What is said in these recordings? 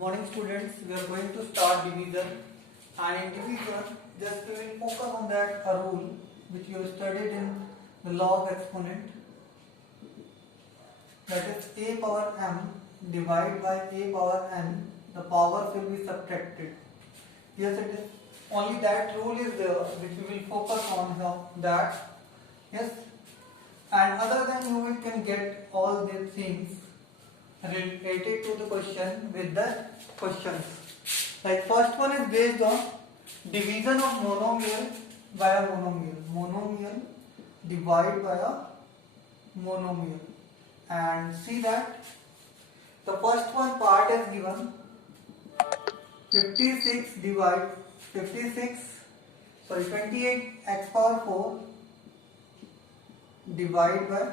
Morning students, we are going to start division, and in division just we will focus on that a rule which you have studied in the log exponent, that is a power m divided by a power n, the powers will be subtracted. Yes, it is only that rule is there which we will focus on here, that yes, and other than you can get all the things related to the question with the questions. Like first one is based on division of monomial by a monomial. Monomial divide by a monomial. And see that the first one part is given 28 x power 4 divide by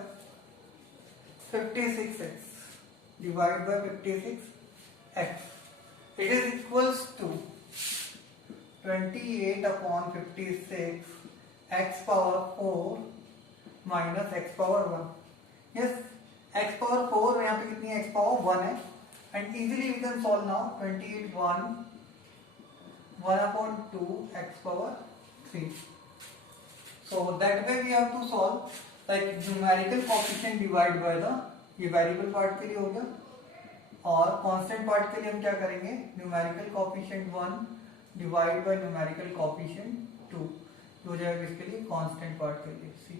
56x. Divide by 56x. It is equals to 28 upon 56 x power 4 minus x power 1. Yes, x power 4 यहाँ पे कितनी x power 1 है, and easily we can solve now. 28 1 upon 2 x power 3. So that way we have to solve, like numerical coefficient divide by the, ये variable part के लिए हो गया, और कांस्टेंट पार्ट के लिए हम क्या करेंगे, numerical coefficient 1 divide by numerical coefficient 2, जो हो जाएगा इसके लिए कांस्टेंट पार्ट के लिए सी.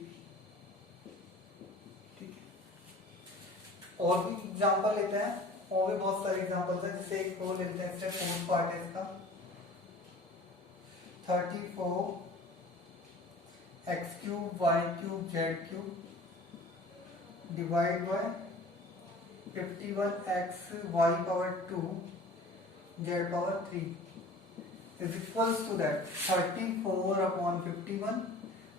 ठीक है, और भी एग्जांपल लेते हैं, और भी बहुत सारे एग्जांपल्स हैं. जैसे एक और लेते हैं, इसका फोर्थ पार्ट है इसका 34 x cube y cube z cube divide by 51x y power 2 z power 3 is equals to that 34 upon 51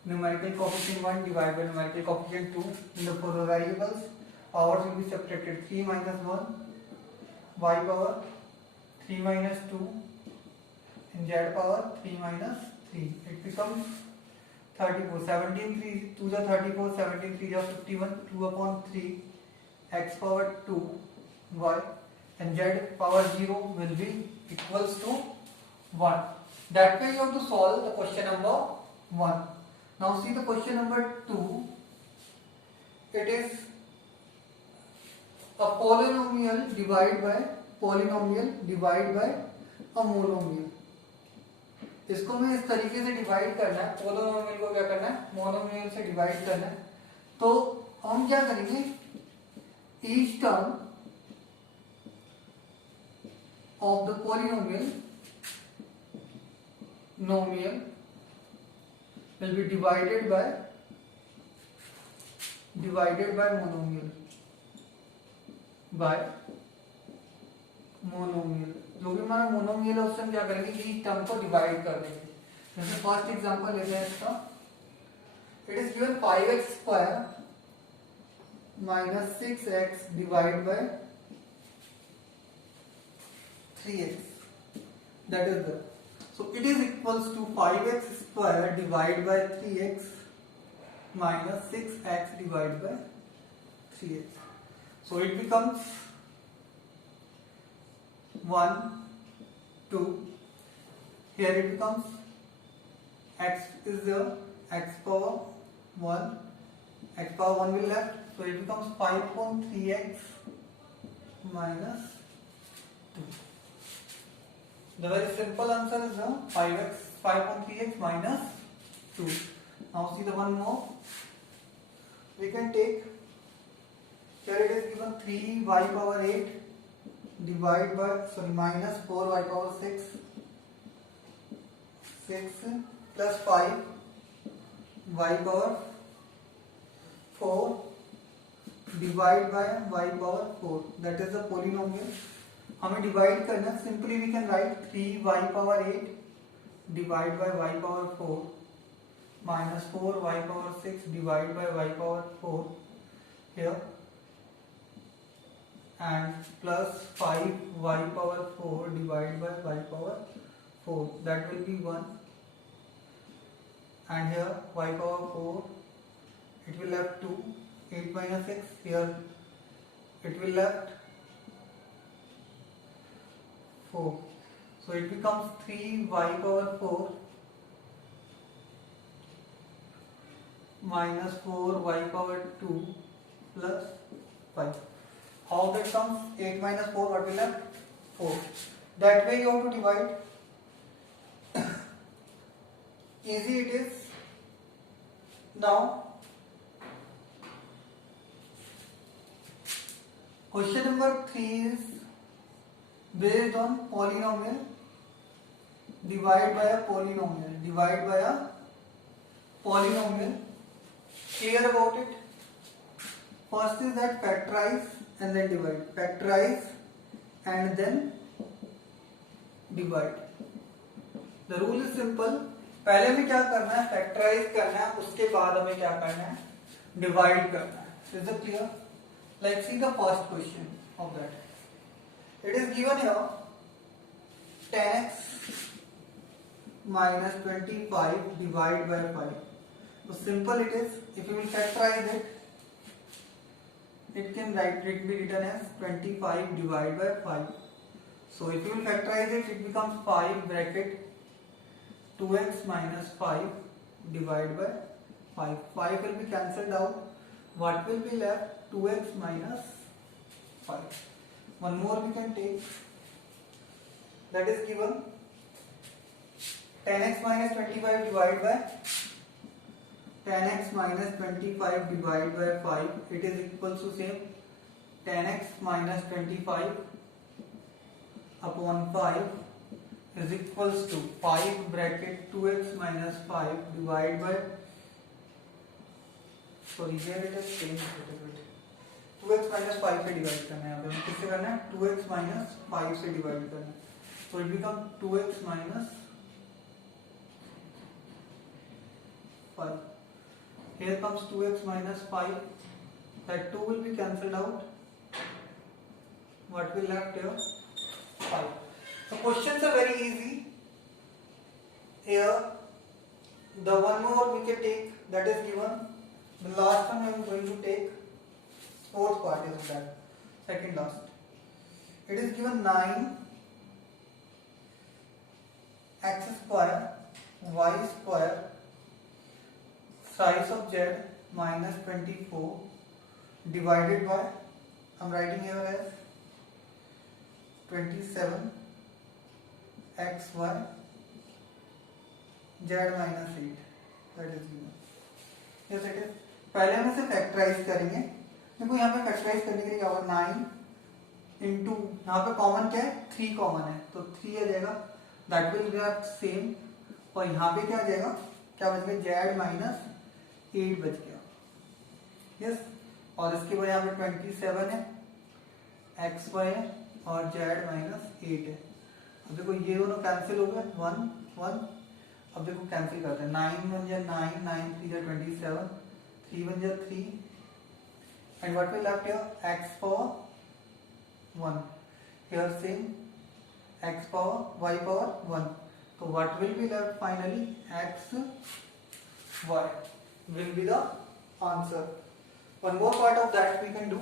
numerical coefficient 1 divided by numerical coefficient 2. In the four variables, powers will be subtracted. 3 minus 1 y power 3 minus 2 and z power 3 minus 3. It becomes 34. 17 3 2 the 34, 17 3 the 51, 2 upon 3 x power 2 y and z power 0 will be equals to 1. That way you have to solve the question number 1. Now see the question number 2. It is a polynomial divide by a monomial. इसको हमें इस तरीके से divide करना है, polynomial को क्या करना है, मोनोमियल से डिवाइड करना है. तो हम क्या करेंगे, each term of the polynomial nomial will be divided by monomial जो भी हमारा मोनोमियल है उससे हम क्या करेंगे, each term को डिवाइड कर देंगे. जैसे फर्स्ट एग्जांपल लेते हैं इसका. It is given 5x square minus 6x divided by 3x. That is the, so it is equals to 5x square divided by 3x minus 6x divided by 3x. So it becomes 1 2. Here it becomes x is there, x power 1, x power 1 will left. So it becomes 5 upon 3x minus 2. The very simple answer is 5 upon 3x minus 2. Now see the one more. We can take, here it is given 3y power 8 divided by, minus 4y power 6 plus 5 y power 4 divide by y power 4. That is the polynomial. हमें divide करना, simply we can write 3y power 8 divide by y power 4 minus 4y power 6 divide by y power 4 here, and plus 5y power 4 divided by y power 4. That will be 1. And here y power 4, it will have 2. 8 minus 6, here it will left 4. So it becomes 3y power 4 minus 4y power 2 plus 5. How that comes? 8 minus 4, what will have? 4. That way you have to divide. Easy it is. Now question number 3 is based on polynomial. Divide by a polynomial. Divide by a polynomial. Clear about it? First is that factorize and then divide. Factorize and then divide. The rule is simple. पहले हमें क्या करना है? Factorise करना है. उसके बाद हमें क्या करना है? डिवाइड करना है. Is it clear? Let's see the first question of that. It is given here 10x minus 25 divided by 5. So simple it is. If you will factorize it, it can be written as 25 divided by 5. So if you will factorize it, it becomes 5 bracket 2x minus 5 divided by 5. 5 will be cancelled out. What will be left? 2x minus 5. One more we can take. That is given 10x minus 25 divided by 10x minus 25 divided by 5. It is equal to same 10x minus 25 upon 5 is equals to 5 bracket 2x minus 5 divided by, sorry here it is changed a little bit. 2x minus 5 से divide करना है. यहाँ पे किससे करना है? 2x minus 5 से divide करना है. So it becomes 2x minus 5. Here comes 2x minus 5. That 2 will be cancelled out. What will left here? 5. So questions are very easy. Here, the one more we can take, that is given. The last one I am going to take. Fourth part is that. Second last. It is given 9 x square y square size of z minus 24 divided by, I am writing here as 27 xy z minus 8. That is given. Yes it is. पहले हम इसे factorise करेंगे. देखो यहाँ पे factorise करने के लिए क्या होगा? 9 इंटू, यहाँ पे कॉमन क्या है? 3 कॉमन है, तो 3 आ जाएगा. That will be same. और यहाँ पे क्या आ जाएगा? क्या बच गया? z माइनस 8 बच गया. यस. और इसके बाद यहाँ पे 27 है, xy है और z माइनस 8 है. अब देखो ये दोनों कैंसिल हो गए. 1 1. अब देखो कैंसिल करते हैं. 9 1 जा 9, 9 3 जा 27, 3 1 जा 3. And what will left here? X power 1. Here same x power y power 1. So what will be left finally? X y will be the answer. One more part of that we can do.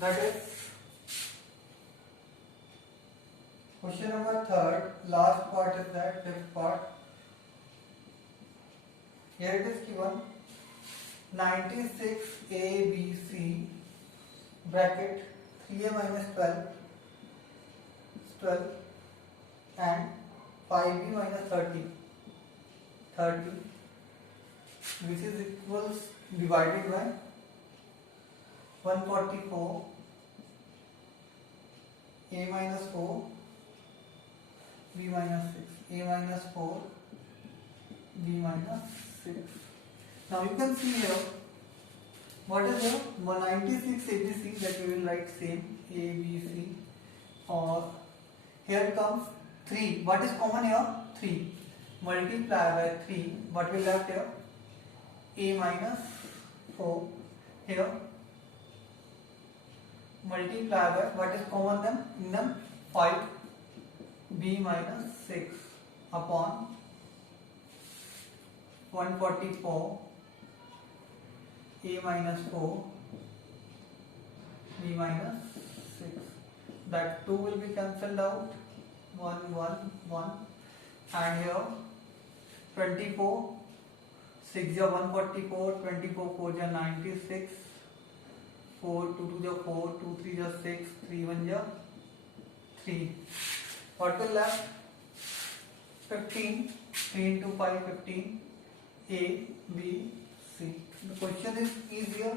That is question number 3rd. Last part is that 5th part. Here it is given 96 ABC bracket 3a minus 12 and 5b minus 30 which is equals divided by 144 a minus 4 b minus 6, a minus 4 b minus 6. Now you can see here what is here? 196 ABC, that we will write same a b c, or here comes 3. What is common here? 3. Multiply by 3. What will left here? A minus 4. Here multiply by what is common them in them? 5. b minus 6 upon 144 a minus 4 b minus 6. That 2 will be cancelled out, 1 1 1, and here 24, 6 is 144, 24 4 is 96, 4 2 2 is 4, 2 3 is 6, 3 1 is 3. What will left? 15. 3 into 5 15. A, B, C. The question is easier.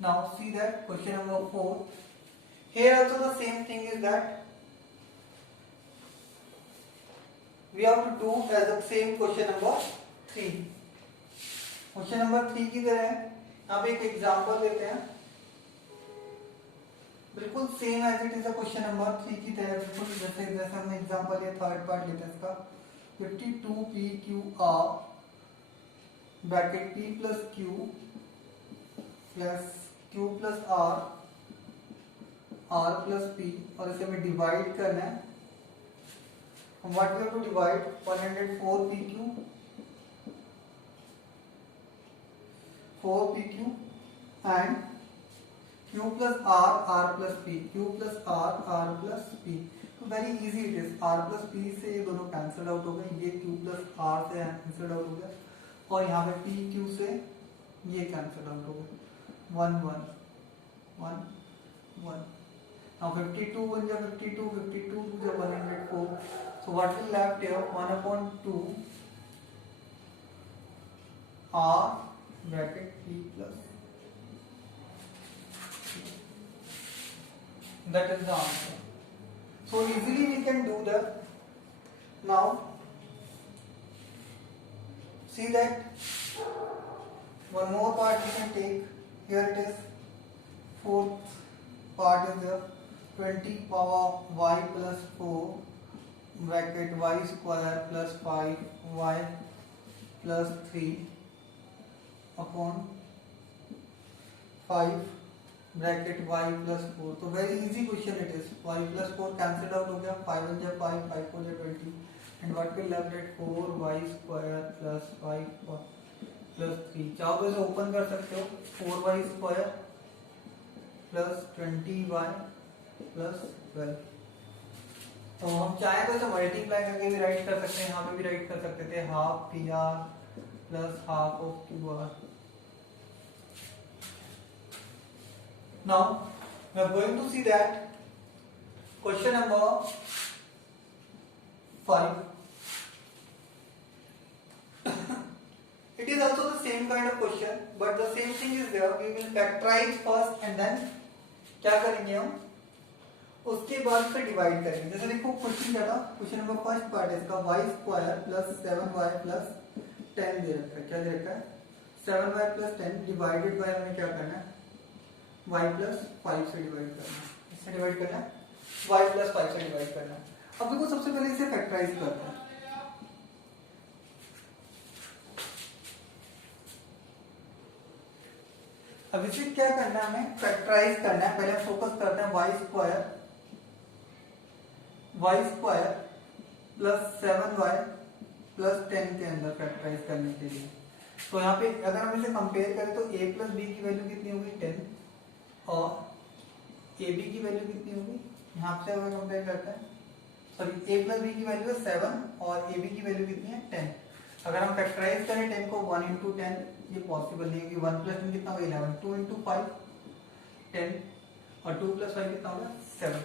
Now see that question number 4. Here also the same thing is that we have to do as the same question number 3. Question number 3 की तरह यहाँ पे एक example लेते हैं, बिल्कुल same as it is question number 3 की तरह, बिल्कुल जैसे हमने एग्जांपल ये थर्ड पार्ट लेते हैं इसका 52 p q r bracket p plus q plus r plus p, और इसे हमें डिवाइड करना है. What we have to divide? 104 pq 4 pq and q plus r plus p, q plus r plus p. तो very easy it is. r plus p से ये दोनों cancel out हो गए, ये q plus r से कैंसिल आउट हो गया, और यहाँ पे p q से ये कैंसिल आउट हो गए. 1 1 1 1. Now 52 1 is 52, 52 2 is 104. So what will left here? 1/2 r bracket p plus. That is the answer. So easily we can do that. Now see that one more part we can take. Here it is. Fourth part is there. 20 power y plus 4 bracket y square plus 5 y plus 3 upon 5 bracket y plus 4. तो very easy question it is. y plus 4 cancel out हो गया, 5 1 is 5, 5 4 is 20, and what will left eight 4y square plus 5 plus 3. चाहो तो इसे open कर सकते हो. 4y square plus 20y plus 12. तो हम चाहे तो इसे मल्टीप्लाई करके भी राइट कर सकते हैं, यहाँ पे भी राइट कर सकते थे half pr plus half of qr. Now we are going to see that question number 5. It is also the same kind of question, but the same thing is there. We will factorize first and then क्या करेंगे हम, उसके बाद फिर divide करेंगे. जैसे देखो question क्या था, क्वेश्चन नंबर फर्स्ट पार्ट है इसका, y square plus 7y plus 10 दे रखा है. क्या दे रखा है? 7y प्लस 10 डिवाइडेड बाय हमें क्या करना है, y प्लस 5 से डिवाइड करना है. इससे डिवाइड करना है, y प्लस 5 से डिवाइड करना है. अब देखो सबसे पहले इसे फैक्टराइज करते हैं. अब इसे क्या करना है, हमें फैक्टराइज करना है. पहले फोकस करते हैं y square plus 7y plus 10 के अंदर फैक्टराइज करने के लिए. तो यहाँ पे अगर हम इसे कंपेयर करें तो a प्लस b की वैल्यू कितनी होगी 10, और ab की वैल्यू कितनी होगी, यहाँ से अगर कंपेयर करते हैं, सॉरी a प्लस b की वैल्यू है 7 और ab की वैल्यू कितनी है 10. अगर हम फैक्टराइज करें 10 को 1 into 10, ये पॉसिबल नहीं है कि 1 प्लस 10 कितना होगा 11, 2 into 5 10, और 2 प्लस 5 कितना होगा 7.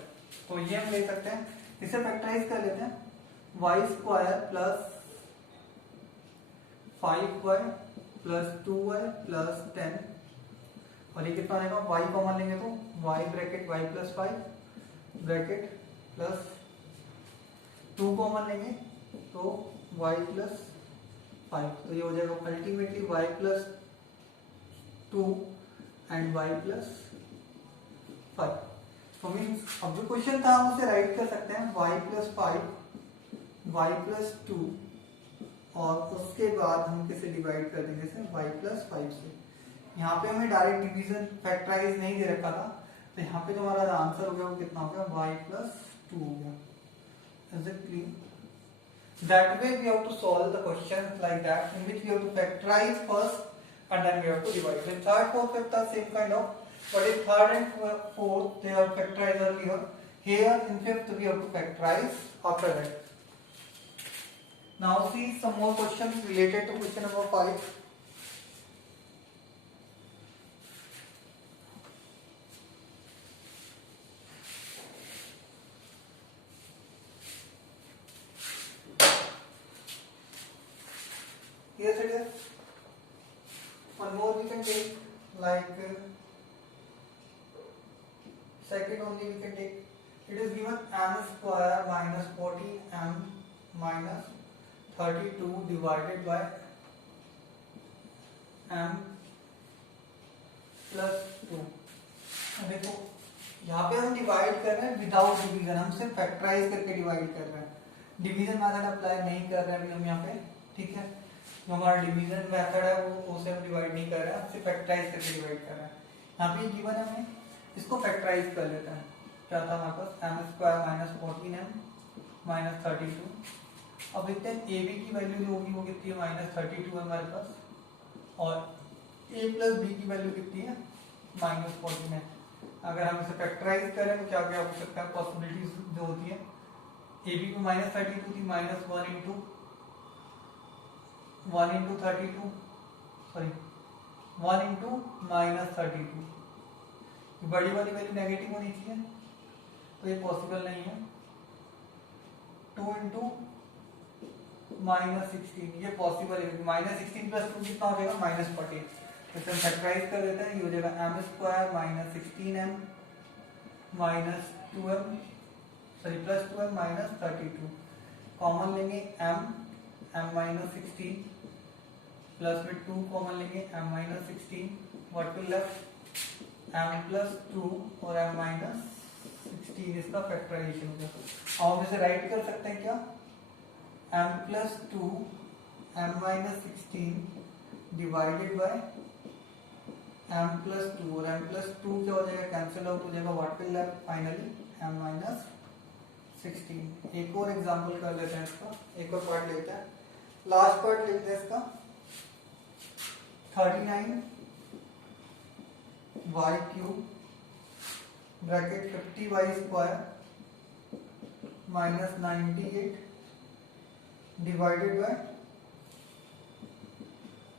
तो ये हम ले सकते हैं. इसे फैक्टराइज कर लेते हैं. y square plus 5y plus 2y plus 10, और ये कितना आएगा, y कॉमन लेंगे तो y bracket y plus 5 bracket plus 2 common लेंगे तो y प्लस 5. तो ये हो जाएगा ultimately y plus 2 and y plus 5. तो मीन्स अब जो क्वेश्चन था हम उसे राइट कर सकते हैं y प्लस 5 y प्लस 2, और उसके बाद हम किसे डिवाइड कर देंगे से y प्लस 5 से. यहाँ पे हमें डायरेक्ट डिवीजन फैक्टराइज नहीं दे रखा था, तो यहाँ पे जो हमारा आंसर हो गया वो कितना हो गया, y प्लस 2 हो गया. That way we have to solve the question like that, in which we have to factorize first and then we have to divide. So third, fourth, fifth are same kind of, but in third and fourth they are factorized earlier. Here in fifth we have to factorize after that. Now see some more questions related to question number 5. Yes, it is. One more we can take, like second only we can take. It is given m square minus 14m minus 32 divided by m plus 2. देखो यहाँ पे हम divide कर रहे हैं without division, हम सिर्फ factorise करके डिवाइड कर रहे हैं, डिवीजन मेथड अप्लाई नहीं कर रहे हैं अभी हम यहाँ पे, ठीक है। जो हमारा डिवीजन मेथड है वो उसे हम डिवाइड नहीं कर रहे हैं, सिर्फ फैक्टराइज करके डिवाइड कर रहे हैं। यहाँ पे गिवन है, हमें इसको फैक्टराइज कर लेते हैं। क्या था हमारे पास M square minus 14m minus 32। अब देखते हैं ए बी की वैल्यू जो होगी वो कितनी है, माइनस 32 है हमारे पास, और ए प्लस बी की वैल्यू कितनी है, माइनस 14 है। अगर हम इसे फैक्टराइज करें तो क्या क्या हो सकता है, पॉसिबिलिटीज जो होती है, ए बी को माइनस 32 थी, minus 1 into 32, sorry 1 into minus 32। बड़ी वाली वैल्यू नेगेटिव होनी चाहिए, तो ये पॉसिबल नहीं है। 2 इंटू माइनस 16, ये पॉसिबल है, माइनस 16 प्लस 2 कितना हो जाएगा, माइनस 48। तो हम फैक्टराइज कर देते हैं, ये हो जाएगा M square minus 16m minus 2m, sorry plus 2m minus 32। Common लेंगे m माइनस 16 प्लस में 2 कॉमन लेंगे m minus 16, what will left m plus 2 और m माइनस 16, इसका फैक्टराइजेशन हो गया। और हम इसे राइट कर सकते हैं क्या, m plus 2 m minus 16 divided by m plus 2, और m प्लस 2 क्या हो जाएगा, कैंसिल आउट हो जाएगा, what will left finally m minus 16। एक और एग्जांपल कर लेते हैं इसका, एक और पार्ट लेते हैं, लास्ट पार्ट लेते हैं इसका। 39 y cube bracket 50 y square minus 98 divided by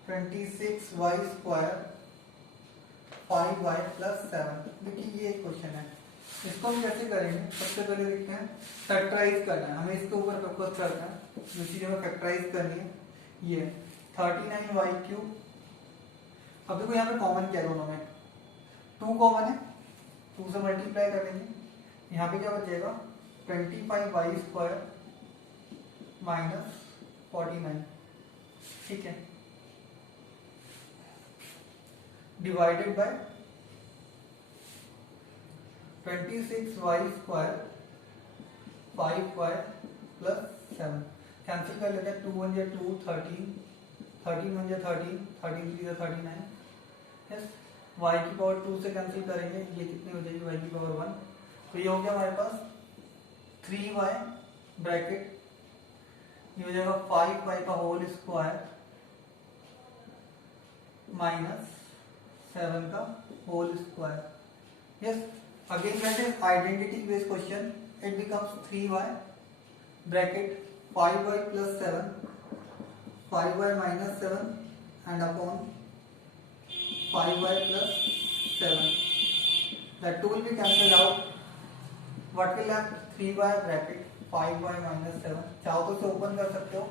26 y square 5y plus 7। देखिए ये एक क्वेश्चन है, इसको हम कैसे करेंगे, सबसे पहले देखते हैं फैक्टराइज करना है, हमें इसके ऊपर फोकस करना है, जो चीज हमें फैक्टराइज करनी है। ये 39y क्यूब, अब देखो यहाँ पे कॉमन क्या है, दोनों में 2 कॉमन है, 2 से मल्टीप्लाई कर देंगे, यहाँ पे क्या बचेगा 25y स्क्वायर माइनस 49, ठीक है, divided by 26y square 5y plus 7। Cancel कर लेते हैं, 2 1 जा 2, 13, 13 1 जा 13, 13 3 जा 39। यस, y की पावर 2 से कैंसिल करेंगे, ये कितनी हो जाएगी, y की पावर 1। तो ये हो गया हमारे पास 3y ब्रैकेट, ये हो जाएगा 5y का होल स्क्वायर माइनस 7 का whole square. Yes, again that is identity based question, it becomes 3y bracket 5y plus 7, 5y minus 7 and upon 5y plus 7, that 2 will be cancelled out, what will have 3y bracket 5y minus 7। चाहो तो इसे open कर सकते हो,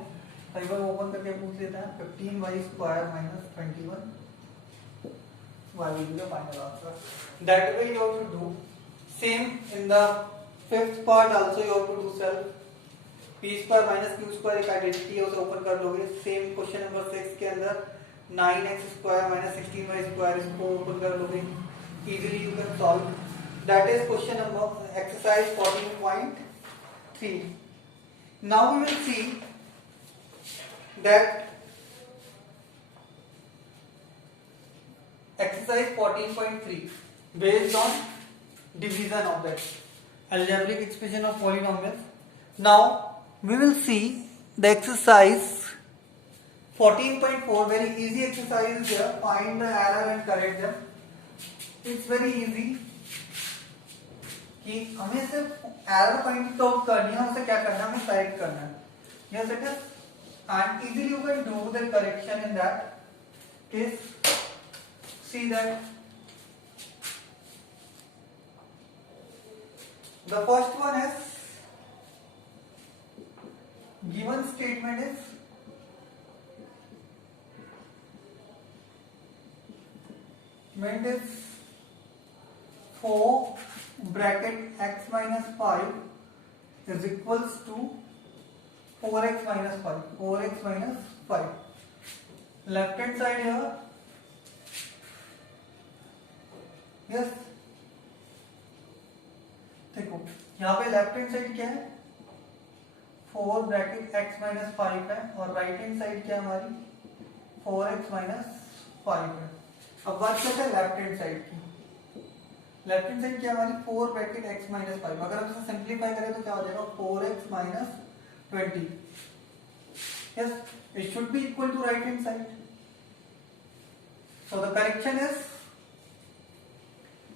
कई बार open करके पूछ लेता है, 15y square minus 21, y will be the final answer। That way you have to do same in the fifth part also, you have to do self p square minus q square एक identity है, उसे open कर लोगे। Same question number 6 के अंदर 9x square minus 16y square, इसको open कर लोगे, easily you can solve। That is question number exercise 14.3। now we will see that exercise 14.3 based on division of that algebraic expression of polynomials। now we will see the exercise 14.4, very easy exercise is here. Find the error and correct them. It's very easy कि हमें सिर्फ error point out करनी है, उसे क्या करना है, हमें करेक्ट करना है. Yes, it is. And easily you can do the correction in that case. See that the first one is given statement is is 4 bracket x minus 5 is equals to 4x minus 5. 4x minus 5. Left hand side here. Yes. देखो यहाँ पे left hand side क्या है, 4 bracket x minus 5 है, और right hand side क्या है हमारी 4x माइनस 5 है. अब बात करते हैं लेफ्ट हैंड साइड की. लेफ्ट हैंड साइड क्या हमारी 4 ब्रैकेट x माइनस 5. अगर हम इसे सिंप्लीफाई करें तो क्या हो जाएगा 4x minus 20. Yes, it should be equal to right hand side. So the correction is,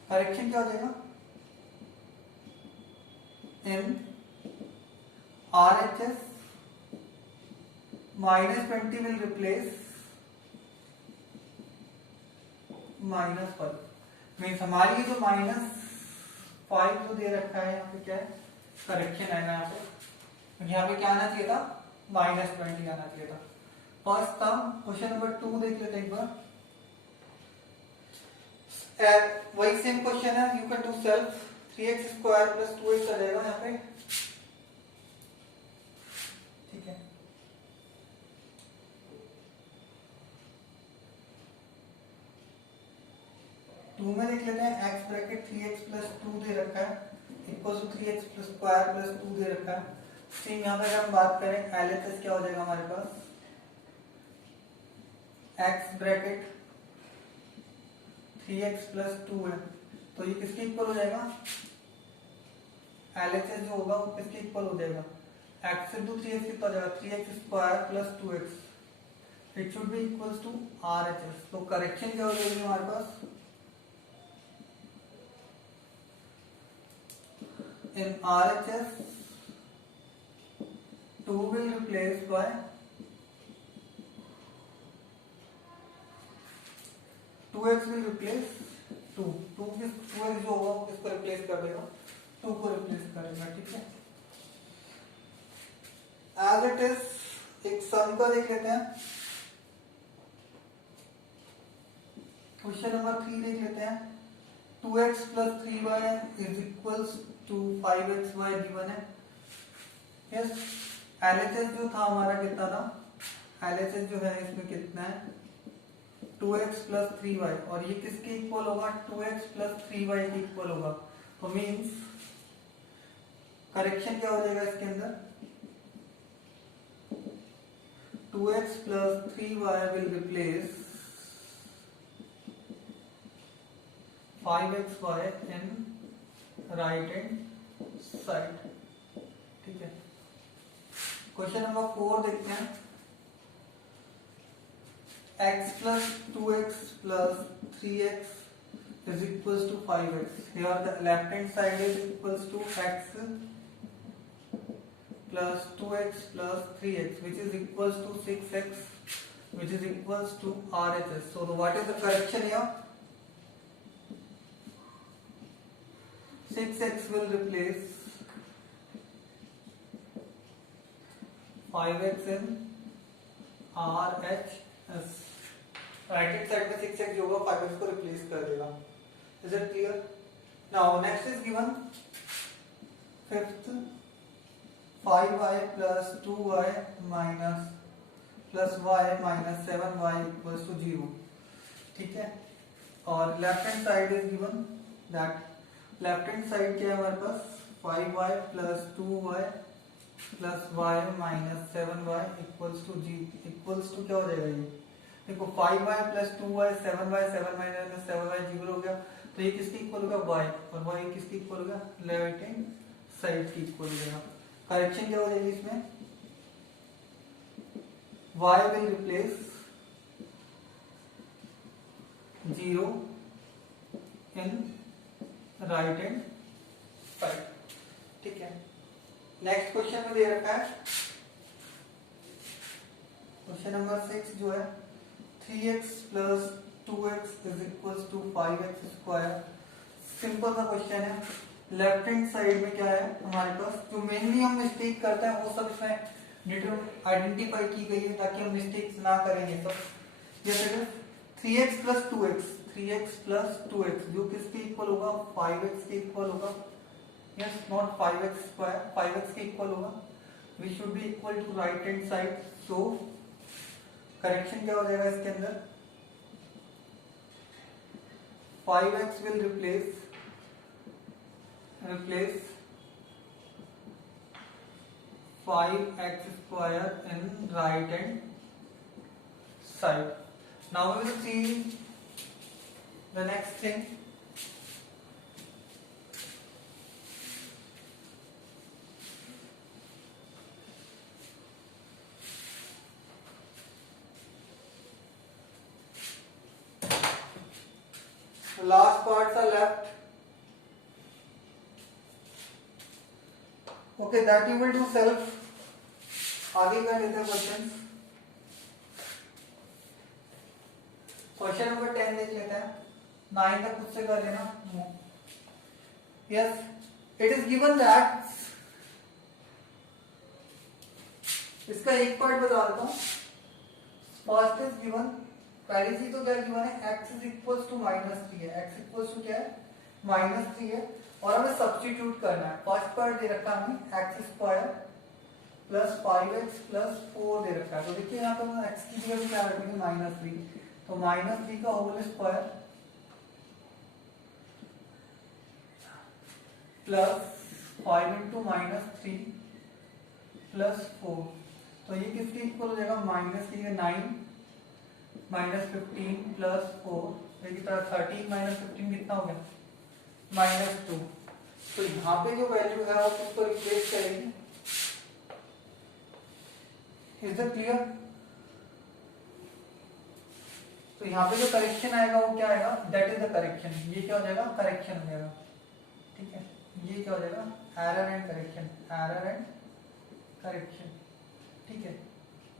correction क्या हो जाएगा, in RHS minus 20 will replace minus 5. Means हमारी जो -5 जो दे रखा है यहाँ पे क्या है, करेक्शन है ना. यहाँ पे क्या आना चाहिए था, -20 आना चाहिए था. फर्स्ट था. क्वेश्चन नंबर 2 देख लेते हैं एक बार. वही सेम क्वेश्चन है, you can do self. 3x square plus 2x आ जाएगा यहाँ पे. ठीक है, टू में देख लेते हैं. x ब्रैकेट 3x प्लस 2 दे रखा है equal to 3x plus square plus 2 दे रखा है. सेम यहाँ पे अगर हम बात करें LHS क्या हो जाएगा हमारे पास, x ब्रैकेट 3x प्लस 2 है, तो ये किसके इक्वल हो जाएगा, LHS जो होगा वो किसके इक्वल हो जाएगा, x से 2 3x कितना हो जाएगा, 3x square plus 2x. It should be equals to RHS. तो करेक्शन क्या हो जाएगी हमारे पास, in RHS 2 will replace by 2x will replace 2. 2x जो होगा वो किसको रिप्लेस कर देगा, 2 को रिप्लेस करेगा. ठीक है, एज इट इज एक सम का देख लेते हैं. क्वेश्चन नंबर 3 देख लेते हैं. 2x plus 3y is equals to 5xy given है. यस, LHS जो था हमारा कितना था, LHS जो है इसमें कितना है 2x प्लस 3y, और ये किसके इक्वल होगा, 2x प्लस 3y के इक्वल होगा. तो मीन्स करेक्शन क्या हो जाएगा इसके अंदर, 2x plus 3y will replace 5xy in right hand side. ठीक है, क्वेश्चन नंबर 4 देखते हैं. x plus 2x plus 3x is equals to 5x. Here the left hand side is equals to x plus 2x plus 3x, which is equals to 6x, which is equals to RHS. So what is the correction here, 6x will replace 5x in RHS. Right hand side में 6x जो होगा 5x को replace कर देगा. Is it clear? Now next is given fifth 5y plus 2y minus plus y minus 7y equals to 0. ठीक है, और left hand side is given that left hand side क्या है हमारे पास, 5y plus 2y plus y minus 7y equals to g equals to क्या हो जाएगा, ये देखो 5y plus 2y 7y 7 minus 7y 0 हो गया. तो ये किसके इक्वल होगा, y, और y किसके इक्वल होगा, लेफ्ट हैंड साइड की इक्वल हो जाएगा. करेक्शन क्या हो जाएगी इसमें, y will replace 0 in right hand side. ठीक है, नेक्स्ट क्वेश्चन में दे रखा है क्वेश्चन नंबर 6 जो है 3x plus 2x is equal to 5x square. Simple सा क्वेश्चन है। लेफ्ट हैंड साइड में क्या है हमारे पास, जो मेनली हम मिस्टेक करते हैं वो सब इसमें आइडेंटिफाई की गई है ताकि हम मिस्टेक्स ना करें। ये सब ये 3x plus 2x, 3x plus 2x जो किसके इक्वल होगा, 5x के इक्वल होगा। Yes, not 5x square, 5x के इक्वल होगा। We should be equal to right hand side. So correction क्या हो जाएगा इसके अंदर, 5x will replace 5x square in right hand side. Now we will see the next thing. The last parts are left. Okay, that you will do self. आगे कर लेते हैं question. Question number 10 देख लेते हैं। 9 तक खुद से कर लेना। Yes, it is given that, इसका एक पार्ट बता देता हूं। फर्स्ट इज गिवन, पहली चीज तो क्या गिवन है, x इज इक्वल टू -3 है। x इक्वल टू क्या है, -3 है और हमें सब्स्टिट्यूट करना है। फर्स्ट पार्ट दे रखा है हमें x square plus 5x plus 4 दे रखा है। तो देखिए यहाँ पर x की जगह क्या रखेंगे, -3, तो -3 का whole square plus 5 into -3 plus 4, तो ये किसके इक्वल हो जाएगा, माइनस की 9 -15 प्लस 4, देखिए 13 -15 कितना हो गया, -2। तो यहाँ पे जो वैल्यू है आप उसको रिप्लेस करेंगे। Is it clear? तो यहाँ पे जो करेक्शन आएगा वो क्या आएगा, दैट इज द करेक्शन। ये क्या हो जाएगा, करेक्शन हो जाएगा। ठीक है, ये क्या हो जाएगा, error and correction, error and correction. ठीक है,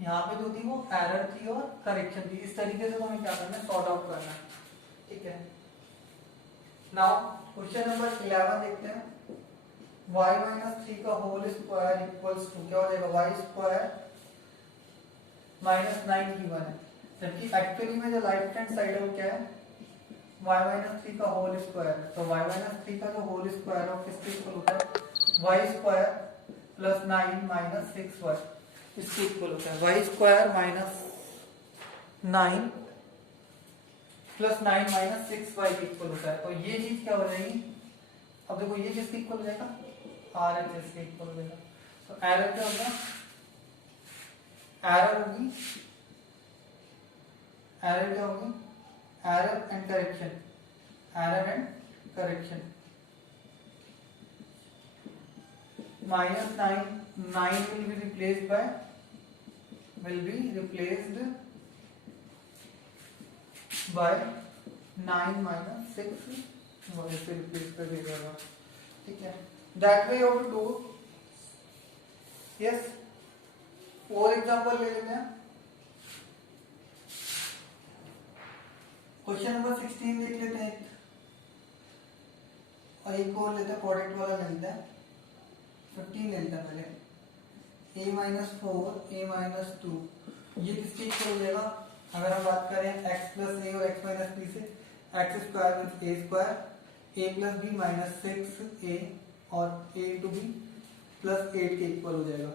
यहाँ पे जो थी वो एरर थी और करेक्शन थी। इस तरीके से हमें क्या करना है, सॉर्ट आउट करना है। ठीक है, नाउ क्वेश्चन नंबर 11 देखते हैं। y - 3 का होल स्क्वायर इक्वल्स टू क्या हो जाएगा, y स्क्वायर -9 गिवन है, जबकि एक्चुअली में जो राइट हैंड साइड है वो क्या है, y - 3 का होल स्क्वायर। तो y - 3 का जो होल स्क्वायर है किसके इक्वल होता है, y स्क्वायर प्लस 9 - 6y, इसके इक्वल होता है। y स्क्वायर -9 प्लस 9 - 6y के इक्वल होता है। तो ये चीज क्या हो जाएगी, अब देखो ये किसके इक्वल हो जाएगा, RHS के इक्वल हो जाएगा। तो एरर क्या होगा, एरर होगी, एरर क्या होगी, error and correction, error and correction. -9 will be replaced by 9 - 6 ऐसे रिप्लेस कर देगा। ठीक है, that way of two. Yes, और एग्जांपल ले लेते हैं। क्वेश्चन नंबर 16 देख लेते हैं और एक और लेते हैं, प्रोडक्ट वाला लेते हैं। 15 लेते हैं पहले, a - 4 a - 2, ये किसके इक्वल हो जाएगा, अगर हम बात करें x प्लस a और x माइनस b से, x square means a square, a plus b -6a और a इंटू b प्लस 8 के इक्वल हो जाएगा।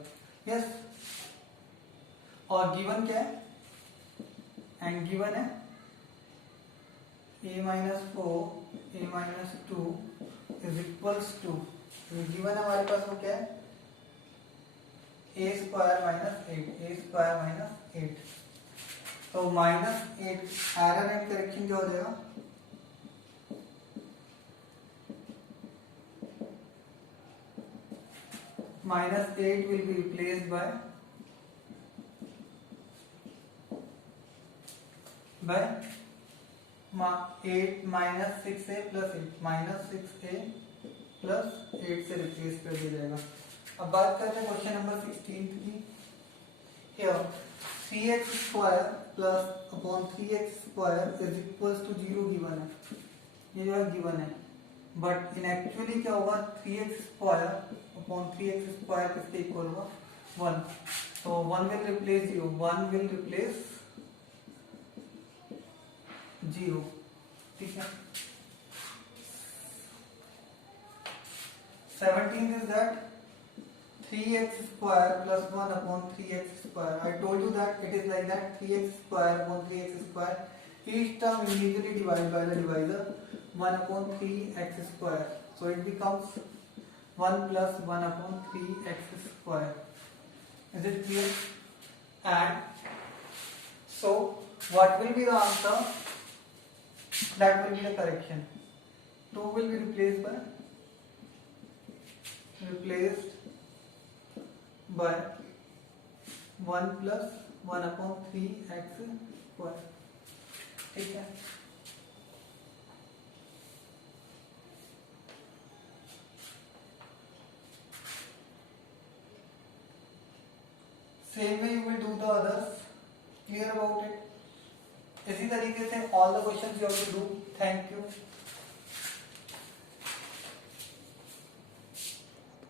यस, और गिवन क्या है, एंड गिवन है a - 4 a - 2 is equals to, given है हमारे पास वो क्या है, a स्क्वायर -8, तो -8 एरर एंड करेक्शन क्या हो जाएगा, -8 will be replaced by by 8 minus 6a plus 8 minus 6a plus 8 से रिप्लेस कर दिया जाएगा। अब बात करते हैं क्वेश्चन नंबर 16 की। Here 3x square plus upon 3x square is equals to 0 given है, ये जो है गिवन है, बट इन एक्चुअली क्या होगा 3x square upon 3x square किसके इक्वल होगा 1, तो 1 विल रिप्लेस 0, 1 विल रिप्लेस 0, ठीक है। 17 is that 3x square plus 1 upon 3x square. I told you that it is like that 3x square upon 3x square. Each term individually divided by the divisor 1 upon 3x square. So it becomes 1 plus 1 upon 3x square. Is it clear? And so what will be the answer? That will be the correction. 2 will be replaced by 1 plus 1 upon 3x square, ठीक है। Same way you will do the others. Clear about it? इसी तरीके से all the questions you have to do. Thank you.